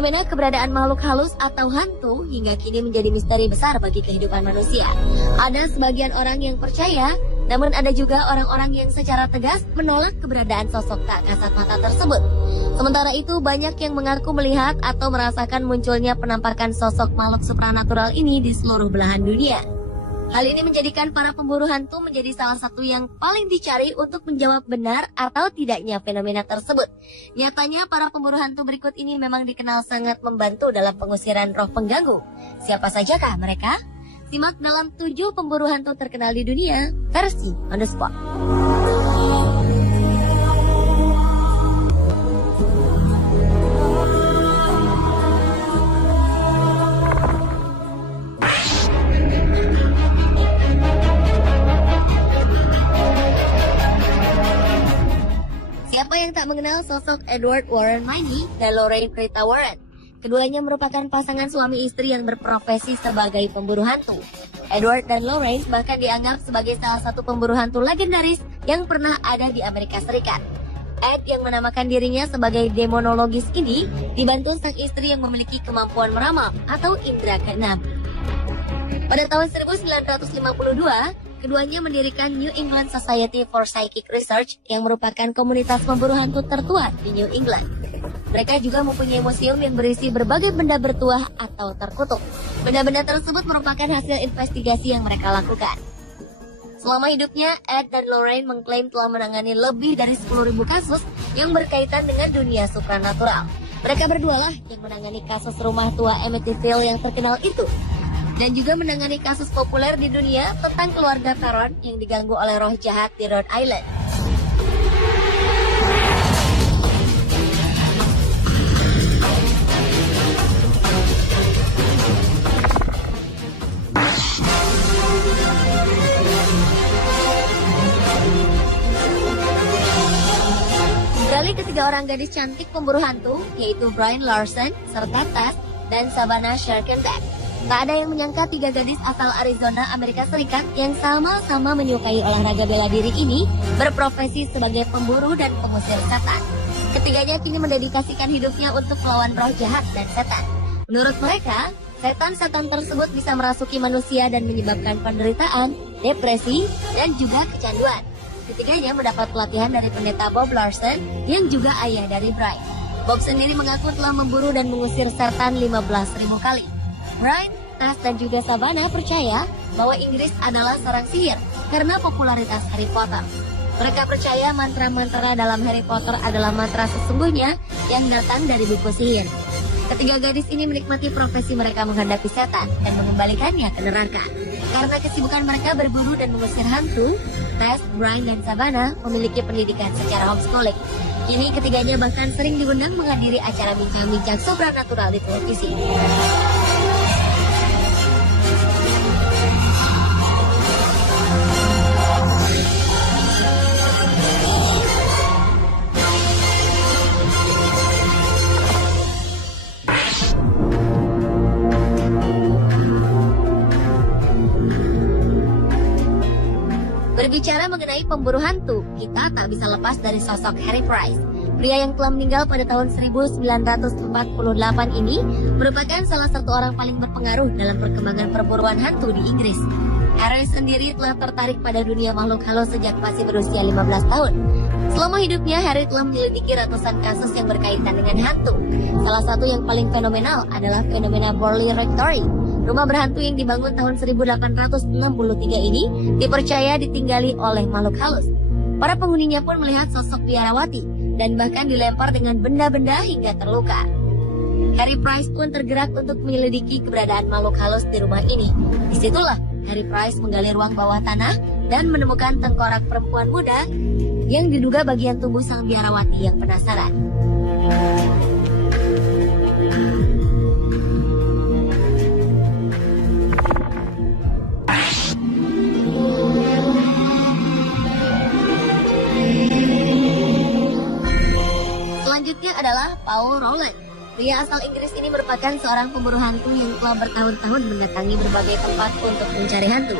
Fenomena keberadaan makhluk halus atau hantu hingga kini menjadi misteri besar bagi kehidupan manusia. Ada sebagian orang yang percaya, namun ada juga orang-orang yang secara tegas menolak keberadaan sosok tak kasat mata tersebut. Sementara itu, banyak yang mengaku melihat atau merasakan munculnya penampakan sosok makhluk supranatural ini di seluruh belahan dunia. Hal ini menjadikan para pemburu hantu menjadi salah satu yang paling dicari untuk menjawab benar atau tidaknya fenomena tersebut. Nyatanya, para pemburu hantu berikut ini memang dikenal sangat membantu dalam pengusiran roh pengganggu. Siapa sajakah mereka? Simak dalam 7 pemburu hantu terkenal di dunia, versi On The Spot. Siapa yang tak mengenal sosok Edward Warren Miney dan Lorraine Rita Warren? Keduanya merupakan pasangan suami istri yang berprofesi sebagai pemburu hantu. Edward dan Lorraine bahkan dianggap sebagai salah satu pemburu hantu legendaris yang pernah ada di Amerika Serikat. Ed yang menamakan dirinya sebagai demonologis ini dibantu sang istri yang memiliki kemampuan meramal atau indera keenam. Pada tahun 1952, keduanya mendirikan New England Society for Psychic Research yang merupakan komunitas pemburu hantu tertua di New England. Mereka juga mempunyai museum yang berisi berbagai benda bertuah atau terkutuk. Benda-benda tersebut merupakan hasil investigasi yang mereka lakukan. Selama hidupnya, Ed dan Lorraine mengklaim telah menangani lebih dari 10.000 kasus yang berkaitan dengan dunia supranatural. Mereka berdualah yang menangani kasus rumah tua Amityville yang terkenal itu, dan juga menangani kasus populer di dunia tentang keluarga Perron yang diganggu oleh roh jahat di Rhode Island. Beralih ke 3 orang gadis cantik pemburu hantu, yaitu Brian Larson, serta Tess dan Savannah Sherkenbeck. Tak ada yang menyangka 3 gadis asal Arizona, Amerika Serikat yang sama-sama menyukai olahraga bela diri ini berprofesi sebagai pemburu dan pengusir setan. Ketiganya kini mendedikasikan hidupnya untuk melawan roh jahat dan setan. Menurut mereka, setan-setan tersebut bisa merasuki manusia dan menyebabkan penderitaan, depresi, dan juga kecanduan. Ketiganya mendapat pelatihan dari pendeta Bob Larson yang juga ayah dari Brian. Bob sendiri mengaku telah memburu dan mengusir setan 15.000 kali. Brian, Tess, dan juga Savannah percaya bahwa Inggris adalah sarang sihir karena popularitas Harry Potter. Mereka percaya mantra-mantra dalam Harry Potter adalah mantra sesungguhnya yang datang dari buku sihir. Ketiga gadis ini menikmati profesi mereka menghadapi setan dan mengembalikannya ke neraka. Karena kesibukan mereka berburu dan mengusir hantu, Tess, Brian, dan Savannah memiliki pendidikan secara homeschooling. Kini ketiganya bahkan sering diundang menghadiri acara bincang-bincang supranatural di televisi. Berbicara mengenai pemburu hantu, kita tak bisa lepas dari sosok Harry Price. Pria yang telah meninggal pada tahun 1948 ini merupakan salah satu orang paling berpengaruh dalam perkembangan perburuan hantu di Inggris. Harry sendiri telah tertarik pada dunia makhluk halus sejak masih berusia 15 tahun. Selama hidupnya, Harry telah menyelidiki ratusan kasus yang berkaitan dengan hantu. Salah satu yang paling fenomenal adalah fenomena Borley Rectory. Rumah berhantu yang dibangun tahun 1863 ini dipercaya ditinggali oleh makhluk halus. Para penghuninya pun melihat sosok biarawati dan bahkan dilempar dengan benda-benda hingga terluka. Harry Price pun tergerak untuk menyelidiki keberadaan makhluk halus di rumah ini. Disitulah Harry Price menggali ruang bawah tanah dan menemukan tengkorak perempuan muda yang diduga bagian tubuh sang biarawati yang penasaran. Selanjutnya adalah Paul Rowland. Pria asal Inggris ini merupakan seorang pemburu hantu yang telah bertahun-tahun mendatangi berbagai tempat untuk mencari hantu.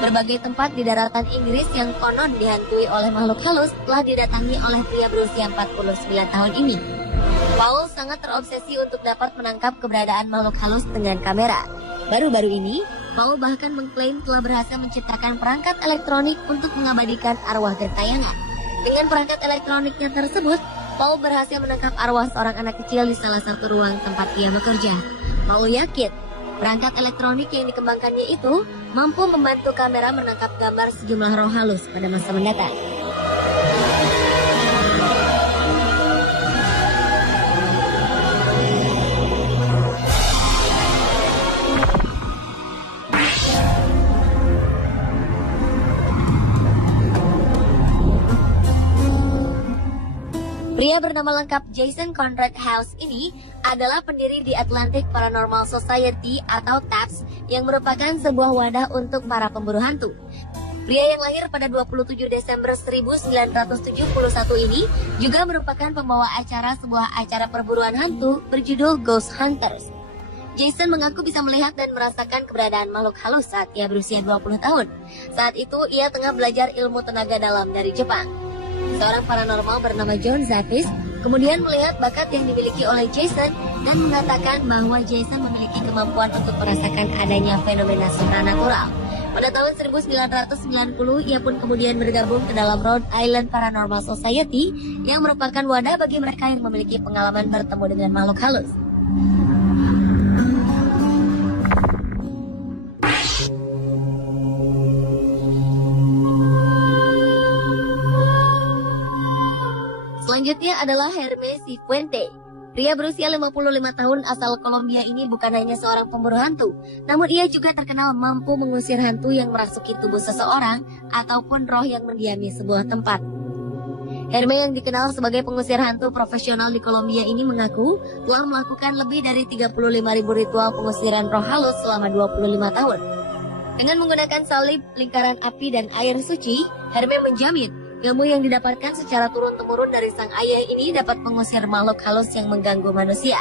Berbagai tempat di daratan Inggris yang konon dihantui oleh makhluk halus telah didatangi oleh pria berusia 49 tahun ini. Paul sangat terobsesi untuk dapat menangkap keberadaan makhluk halus dengan kamera. Baru-baru ini, Paul bahkan mengklaim telah berhasil menciptakan perangkat elektronik untuk mengabadikan arwah gentayangan. Dengan perangkat elektroniknya tersebut, Paul berhasil menangkap arwah seorang anak kecil di salah satu ruang tempat ia bekerja. Paul yakin, perangkat elektronik yang dikembangkannya itu mampu membantu kamera menangkap gambar sejumlah roh halus pada masa mendatang. Pria bernama lengkap Jason Conrad House ini adalah pendiri di Atlantic Paranormal Society atau TAPS yang merupakan sebuah wadah untuk para pemburu hantu. Pria yang lahir pada 27 Desember 1971 ini juga merupakan pembawa acara sebuah acara perburuan hantu berjudul Ghost Hunters. Jason mengaku bisa melihat dan merasakan keberadaan makhluk halus saat ia berusia 20 tahun. Saat itu ia tengah belajar ilmu tenaga dalam dari Jepang. Seorang paranormal bernama John Zaffis kemudian melihat bakat yang dimiliki oleh Jason dan mengatakan bahwa Jason memiliki kemampuan untuk merasakan adanya fenomena supranatural. Pada tahun 1990, ia pun kemudian bergabung ke dalam Rhode Island Paranormal Society yang merupakan wadah bagi mereka yang memiliki pengalaman bertemu dengan makhluk halus. Selanjutnya adalah Hermes Cifuente. Pria berusia 55 tahun asal Kolombia ini bukan hanya seorang pemburu hantu, namun ia juga terkenal mampu mengusir hantu yang merasuki tubuh seseorang ataupun roh yang mendiami sebuah tempat. Hermes yang dikenal sebagai pengusir hantu profesional di Kolombia ini mengaku telah melakukan lebih dari 35.000 ritual pengusiran roh halus selama 25 tahun. Dengan menggunakan salib, lingkaran api, dan air suci, Hermes menjamin ilmu yang didapatkan secara turun-temurun dari sang ayah ini dapat mengusir makhluk halus yang mengganggu manusia.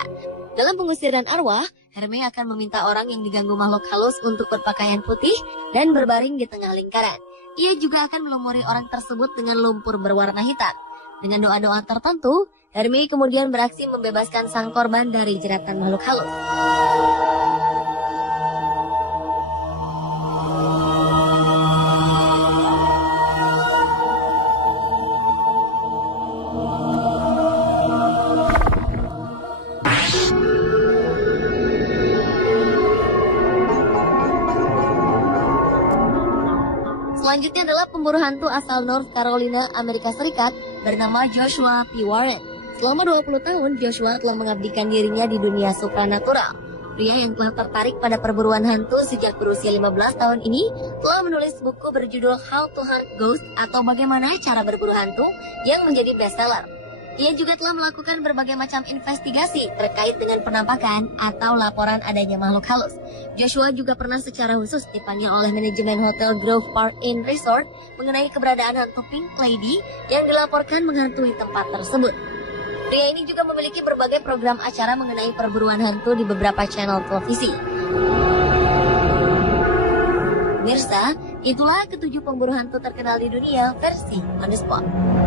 Dalam pengusiran arwah, Hermes akan meminta orang yang diganggu makhluk halus untuk berpakaian putih dan berbaring di tengah lingkaran. Ia juga akan melumuri orang tersebut dengan lumpur berwarna hitam. Dengan doa-doa tertentu, Hermes kemudian beraksi membebaskan sang korban dari jeratan makhluk halus. Selanjutnya adalah pemburu hantu asal North Carolina, Amerika Serikat bernama Joshua P. Warren. Selama 20 tahun, Joshua telah mengabdikan dirinya di dunia supranatural. Pria yang telah tertarik pada perburuan hantu sejak berusia 15 tahun ini telah menulis buku berjudul How to Hunt Ghosts atau Bagaimana Cara Berburu Hantu yang menjadi bestseller. Ia juga telah melakukan berbagai macam investigasi terkait dengan penampakan atau laporan adanya makhluk halus. Joshua juga pernah secara khusus dipanggil oleh manajemen Hotel Grove Park Inn Resort mengenai keberadaan hantu Pink Lady yang dilaporkan menghantui tempat tersebut. Pria ini juga memiliki berbagai program acara mengenai perburuan hantu di beberapa channel televisi. Mirsa, itulah ketujuh pemburu hantu terkenal di dunia versi On The Spot.